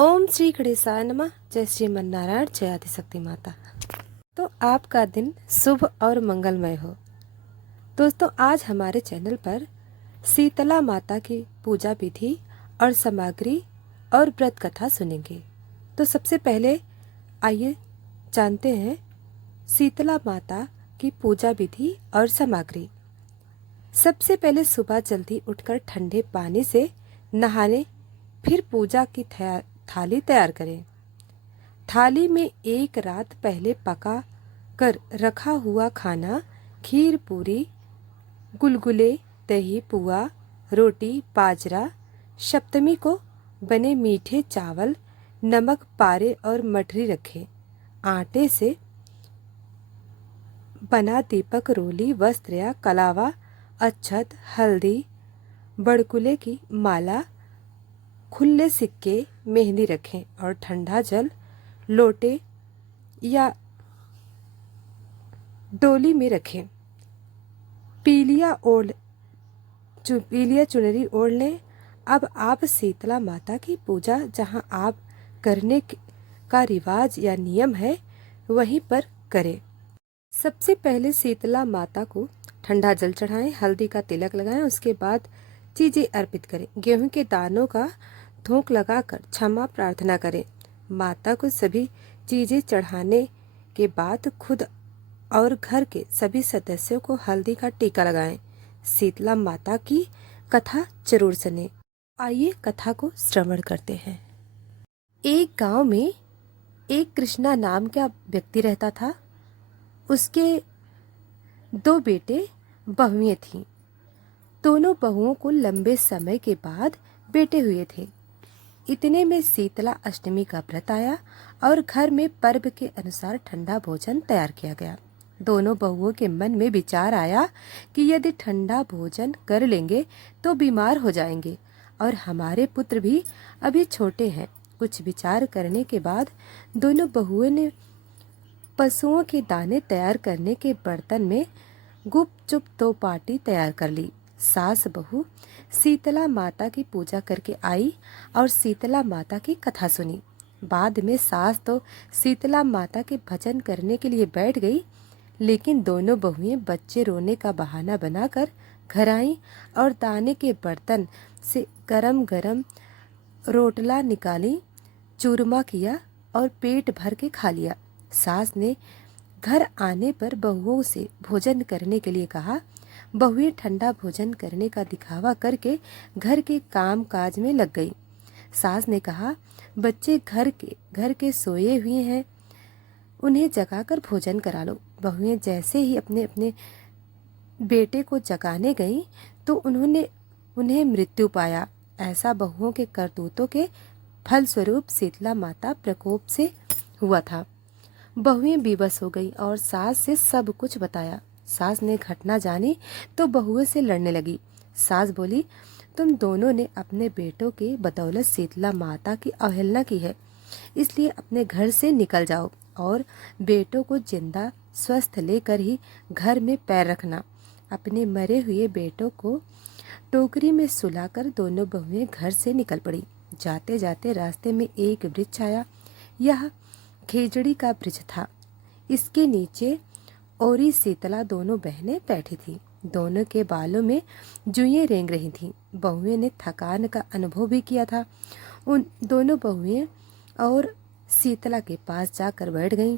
ओम श्री गणेशाय नमः। जय श्रीमन नारायण, जय आदिशक्ति माता। तो आपका दिन शुभ और मंगलमय हो। दोस्तों, आज हमारे चैनल पर शीतला माता की पूजा विधि और सामग्री और व्रत कथा सुनेंगे। तो सबसे पहले आइए जानते हैं शीतला माता की पूजा विधि और सामग्री। सबसे पहले सुबह जल्दी उठकर ठंडे पानी से नहाने, फिर पूजा की थाली तैयार करें। थाली में एक रात पहले पका कर रखा हुआ खाना, खीर, पूरी, गुलगुले, दही, पुआ, रोटी, बाजरा, सप्तमी को बने मीठे चावल, नमक, पारे और मठरी रखें। आटे से बना दीपक, रोली, वस्त्र या कलावा, अक्षत, हल्दी, बड़कुले की माला, खुले सिक्के, मेहंदी रखें और ठंडा जल लोटे या डोली में रखें। पीलिया चुनरी ओढ़ लें। अब आप शीतला माता की पूजा जहां आप करने का रिवाज या नियम है वहीं पर करें। सबसे पहले शीतला माता को ठंडा जल चढ़ाएं, हल्दी का तिलक लगाएं, उसके बाद चीजें अर्पित करें। गेहूं के दानों का धूप लगाकर क्षमा प्रार्थना करें। माता को सभी चीजें चढ़ाने के बाद खुद और घर के सभी सदस्यों को हल्दी का टीका लगाएं। शीतला माता की कथा जरूर सुने। आइए कथा को श्रवण करते हैं। एक गांव में एक कृष्णा नाम का व्यक्ति रहता था। उसके 2 बेटे बहुएं थीं। दोनों बहुओं को लंबे समय के बाद बेटे हुए थे। इतने में शीतला अष्टमी का व्रत आया और घर में पर्व के अनुसार ठंडा भोजन तैयार किया गया। दोनों बहुओं के मन में विचार आया कि यदि ठंडा भोजन कर लेंगे तो बीमार हो जाएंगे और हमारे पुत्र भी अभी छोटे हैं। कुछ विचार करने के बाद दोनों बहुओं ने पशुओं के दाने तैयार करने के बर्तन में गुपचुप 2 पार्टी तैयार कर ली। सास बहू शीतला माता की पूजा करके आई और शीतला माता की कथा सुनी। बाद में सास तो शीतला माता के भजन करने के लिए बैठ गई, लेकिन दोनों बहुएं बच्चे रोने का बहाना बनाकर घर आईं और दाने के बर्तन से गरम गरम रोटला निकाली, चूरमा किया और पेट भर के खा लिया। सास ने घर आने पर बहुओं से भोजन करने के लिए कहा। बहुएं ठंडा भोजन करने का दिखावा करके घर के काम काज में लग गई। सास ने कहा, बच्चे घर के सोए हुए हैं, उन्हें जगाकर भोजन करा लो। बहुएं जैसे ही अपने अपने बेटे को जगाने गईं तो उन्हें मृत्यु पाया। ऐसा बहुओं के करतूतों के फलस्वरूप शीतला माता प्रकोप से हुआ था। बहुएं बेबस हो गई और सास से सब कुछ बताया। सास ने घटना जानी तो बहुओं से लड़ने लगी। सास बोली, तुम दोनों ने अपने बेटों के बदौलत शीतला माता की अवहेलना की है, इसलिए अपने घर से निकल जाओ और बेटों को जिंदा स्वस्थ लेकर ही घर में पैर रखना। अपने मरे हुए बेटों को टोकरी में सुलाकर दोनों बहुएं घर से निकल पड़ी। जाते जाते रास्ते में एक वृक्ष आया। यह खेजड़ी का वृक्ष था। इसके नीचे औरी शीतला दोनों बहनें बैठी थीं। दोनों के बालों में जुएं रेंग रही थीं। बहुएं ने थकान का अनुभव भी किया था। उन दोनों बहुएं और शीतला के पास जाकर बैठ गईं।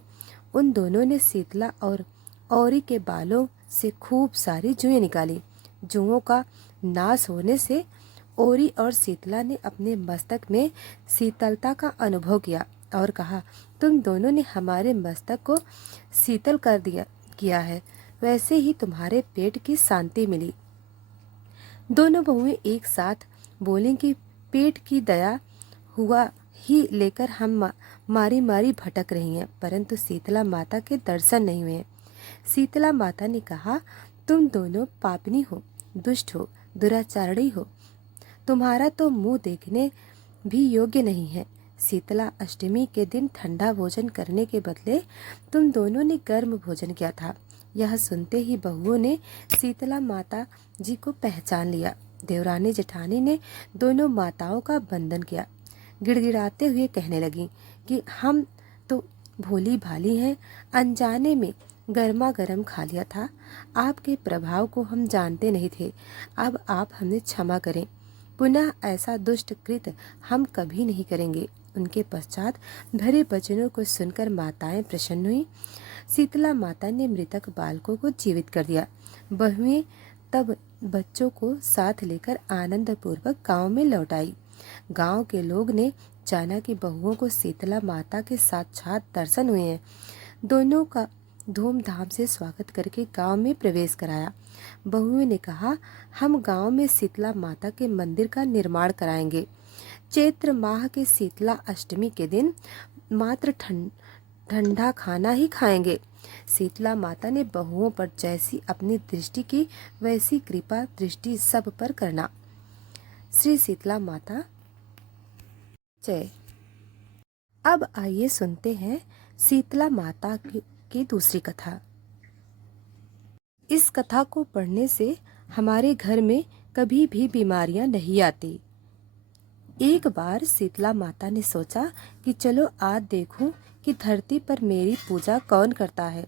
उन दोनों ने शीतला और औरी के बालों से खूब सारी जुएं निकाली। जुओं का नाश होने से औरी और शीतला ने अपने मस्तक में शीतलता का अनुभव किया और कहा, तुम दोनों ने हमारे मस्तक को शीतल कर किया है, वैसे ही तुम्हारे पेट की शांति मिली। दोनों बहुएं एक साथ बोलें कि पेट की दया हुआ ही लेकर हम मारी मारी भटक रही हैं, परंतु शीतला माता के दर्शन नहीं हुए। शीतला माता ने कहा, तुम दोनों पापनी हो, दुष्ट हो, दुराचारणी हो। तुम्हारा तो मुंह देखने भी योग्य नहीं है। शीतला अष्टमी के दिन ठंडा भोजन करने के बदले तुम दोनों ने गर्म भोजन किया था। यह सुनते ही बहुओं ने शीतला माता जी को पहचान लिया। देवरानी जेठानी ने दोनों माताओं का वंदन किया। गिड़गिड़ाते हुए कहने लगी कि हम तो भोली भाली हैं, अनजाने में गर्मा गर्म खा लिया था। आपके प्रभाव को हम जानते नहीं थे। अब आप हमें क्षमा करें, पुनः ऐसा दुष्ट कृत्य हम कभी नहीं करेंगे। उनके पश्चात भरे वचनों को सुनकर माताएं प्रसन्न हुई। शीतला माता ने मृतक बालकों को जीवित कर दिया। बहुएं तब बच्चों को साथ लेकर आनंद पूर्वक गाँव में लौट आई। गाँव के लोग ने जाना कि बहुओं को शीतला माता के साक्षात दर्शन हुए हैं। दोनों का धूमधाम से स्वागत करके गांव में प्रवेश कराया। बहुओं ने कहा, हम गांव में शीतला माता के मंदिर का निर्माण कराएंगे। चैत्र माह के शीतला अष्टमी के दिन मात्र ठंडा खाना ही खाएंगे। शीतला माता ने बहुओं पर जैसी अपनी दृष्टि की वैसी कृपा दृष्टि सब पर करना। श्री शीतला माता जय। अब आइए सुनते हैं शीतला माता की दूसरी कथा। इस कथा को पढ़ने से हमारे घर में कभी भी बीमारियां नहीं आती। एक बार शीतला माता ने सोचा कि चलो आज देखूं कि धरती पर मेरी पूजा कौन करता है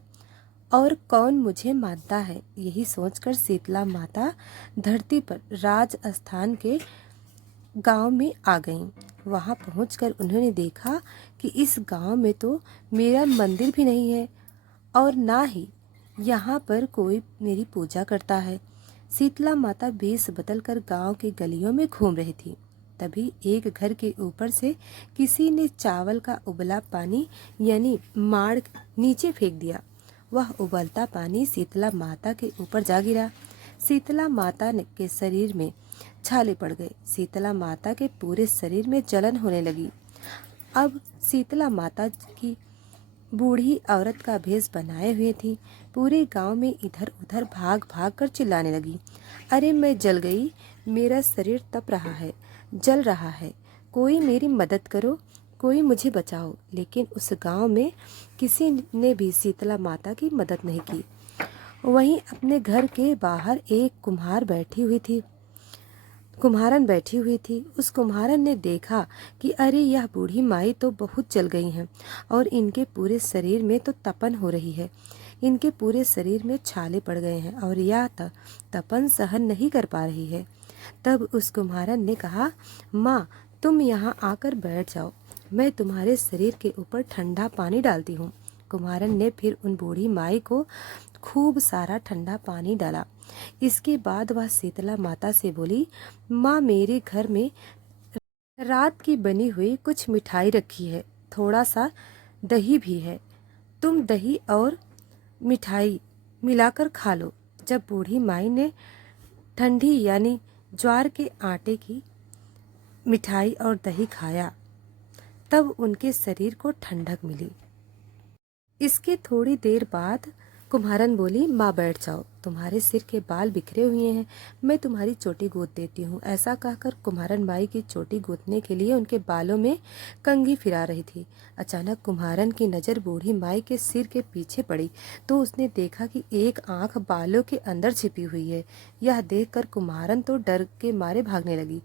और कौन मुझे मानता है। यही सोचकर शीतला माता धरती पर राजस्थान के गांव में आ गईं। वहां पहुंचकर उन्होंने देखा कि इस गांव में तो मेरा मंदिर भी नहीं है और ना ही यहाँ पर कोई मेरी पूजा करता है। शीतला माता वेश बदलकर गांव के गलियों में घूम रही थी। तभी एक घर के ऊपर से किसी ने चावल का उबला पानी यानी माड़ नीचे फेंक दिया। वह उबलता पानी शीतला माता के ऊपर जा गिरा। शीतला माता के शरीर में छाले पड़ गए। शीतला माता के पूरे शरीर में जलन होने लगी। अब शीतला माता की बूढ़ी औरत का भेष बनाए हुए थी। पूरे गांव में इधर उधर भाग भाग कर चिल्लाने लगी, अरे मैं जल गई, मेरा शरीर तप रहा है, जल रहा है, कोई मेरी मदद करो, कोई मुझे बचाओ। लेकिन उस गांव में किसी ने भी शीतला माता की मदद नहीं की। वहीं अपने घर के बाहर एक कुम्हारन बैठी हुई थी। उस कुम्हारन ने देखा कि अरे यह बूढ़ी माई तो बहुत जल गई हैं और इनके पूरे शरीर में तो तपन हो रही है। इनके पूरे शरीर में छाले पड़ गए हैं और यह तपन सहन नहीं कर पा रही है। तब उस कुम्हारन ने कहा, माँ तुम यहाँ आकर बैठ जाओ, मैं तुम्हारे शरीर के ऊपर ठंडा पानी डालती हूँ। कुम्हारन ने फिर उन बूढ़ी माई को खूब सारा ठंडा पानी डाला। इसके बाद वह शीतला माता से बोली, माँ मेरे घर में रात की बनी हुई कुछ मिठाई रखी है, थोड़ा सा दही भी है, तुम दही और मिठाई मिलाकर खा लो। जब बूढ़ी माई ने ठंडी यानी ज्वार के आटे की मिठाई और दही खाया तब उनके शरीर को ठंडक मिली। इसके थोड़ी देर बाद कुम्हारन बोली, माँ बैठ जाओ, तुम्हारे सिर के बाल बिखरे हुए हैं, मैं तुम्हारी चोटी गूंथ देती हूँ। ऐसा कहकर कुम्हारन बाई की चोटी गूंथने के लिए उनके बालों में कंघी फिरा रही थी। अचानक कुम्हारन की नज़र बूढ़ी माई के सिर के पीछे पड़ी तो उसने देखा कि एक आंख बालों के अंदर छिपी हुई है। यह देखकर कुम्हारन तो डर के मारे भागने लगी।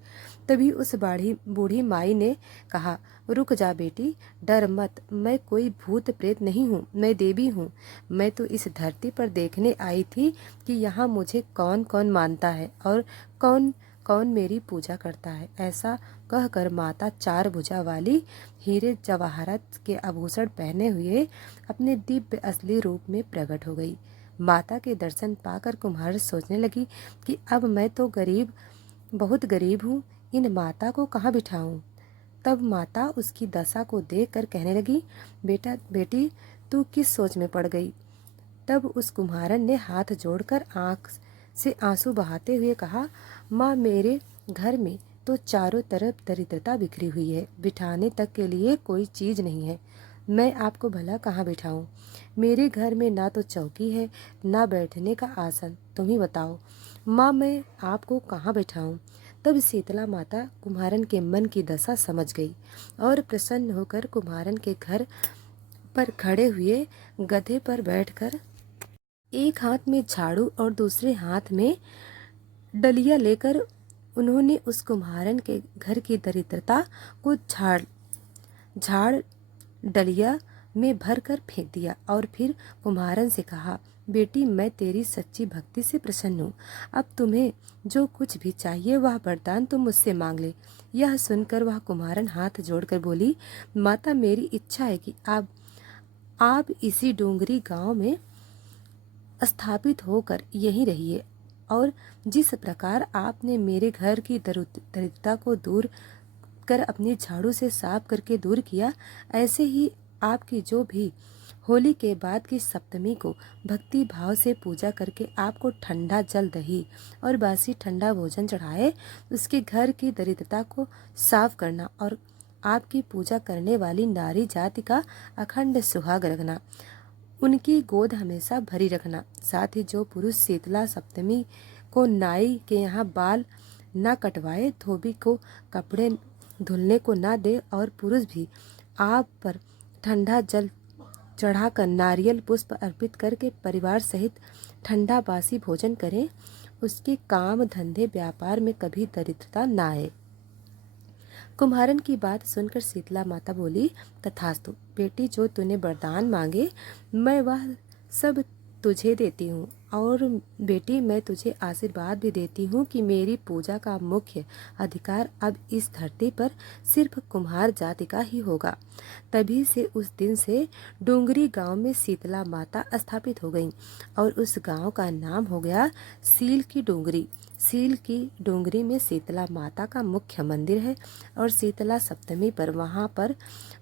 तभी उस बूढ़ी माई ने कहा, रुक जा बेटी, डर मत, मैं कोई भूत प्रेत नहीं हूँ, मैं देवी हूँ। मैं तो इस धरती पर देखने आई थी कि यहाँ मुझे कौन कौन मानता है और कौन कौन मेरी पूजा करता है। ऐसा कहकर माता चार भुजा वाली हीरे जवाहरात के आभूषण पहने हुए अपने दिव्य असली रूप में प्रकट हो गई। माता के दर्शन पाकर कुम्हार सोचने लगी कि अब मैं तो बहुत गरीब हूँ, इन माता को कहाँ बिठाऊं। तब माता उसकी दशा को देखकर कहने लगी, बेटी तू किस सोच में पड़ गई। तब उस कुम्हारन ने हाथ जोड़कर आंख से आंसू बहाते हुए कहा, माँ मेरे घर में तो चारों तरफ दरिद्रता बिखरी हुई है, बिठाने तक के लिए कोई चीज़ नहीं है, मैं आपको भला कहाँ बिठाऊं। मेरे घर में ना तो चौकी है ना बैठने का आसन, तुम ही बताओ माँ मैं आपको कहाँ बैठाऊं। तब शीतला माता कुम्हारन के मन की दशा समझ गई और प्रसन्न होकर कुम्हारन के घर पर खड़े हुए गधे पर बैठकर एक हाथ में झाड़ू और दूसरे हाथ में डलिया लेकर उन्होंने उस कुम्हारन के घर की दरिद्रता को झाड़ डलिया में भर कर फेंक दिया और फिर कुम्हारन से कहा, बेटी, मैं तेरी सच्ची भक्ति से प्रसन्न हूँ। अब तुम्हें जो कुछ भी चाहिए वह वरदान तुम मुझसे मांग ले। यह सुनकर वह कुम्हारन हाथ जोड़कर बोली, माता, मेरी इच्छा है कि आप इसी डोंगरी गांव में स्थापित होकर यहीं रहिए और जिस प्रकार आपने मेरे घर की दरिद्रता को दूर कर अपनी झाड़ू से साफ करके दूर किया, ऐसे ही आपकी जो भी होली के बाद की सप्तमी को भक्ति भाव से पूजा करके आपको ठंडा जल, दही और बासी ठंडा भोजन चढ़ाए, उसके घर की दरिद्रता को साफ करना और आपकी पूजा करने वाली नारी जाति का अखंड सुहाग रखना, उनकी गोद हमेशा भरी रखना। साथ ही जो पुरुष शीतला सप्तमी को नाई के यहाँ बाल न कटवाए, धोबी को कपड़े धुलने को ना दे और पुरुष भी आप पर ठंडा जल चढ़ाकर नारियल पुष्प अर्पित करके परिवार सहित ठंडा बासी भोजन करें, उसके काम धंधे व्यापार में कभी दरिद्रता ना आए। कुम्हारन की बात सुनकर शीतला माता बोली, तथास्तु बेटी, जो तूने वरदान मांगे मैं वह सब तुझे देती हूँ। और बेटी, मैं तुझे आशीर्वाद भी देती हूँ कि मेरी पूजा का मुख्य अधिकार अब इस धरती पर सिर्फ कुम्हार जाति का ही होगा। तभी से उस दिन से डोंगरी गांव में शीतला माता स्थापित हो गईं और उस गांव का नाम हो गया सील की डोंगरी। सील की डोंगरी में शीतला माता का मुख्य मंदिर है और शीतला सप्तमी पर वहाँ पर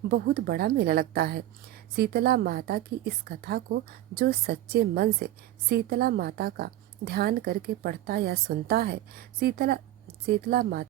बहुत बड़ा मेला लगता है। शीतला माता की इस कथा को जो सच्चे मन से शीतला माता का ध्यान करके पढ़ता या सुनता है, शीतला माता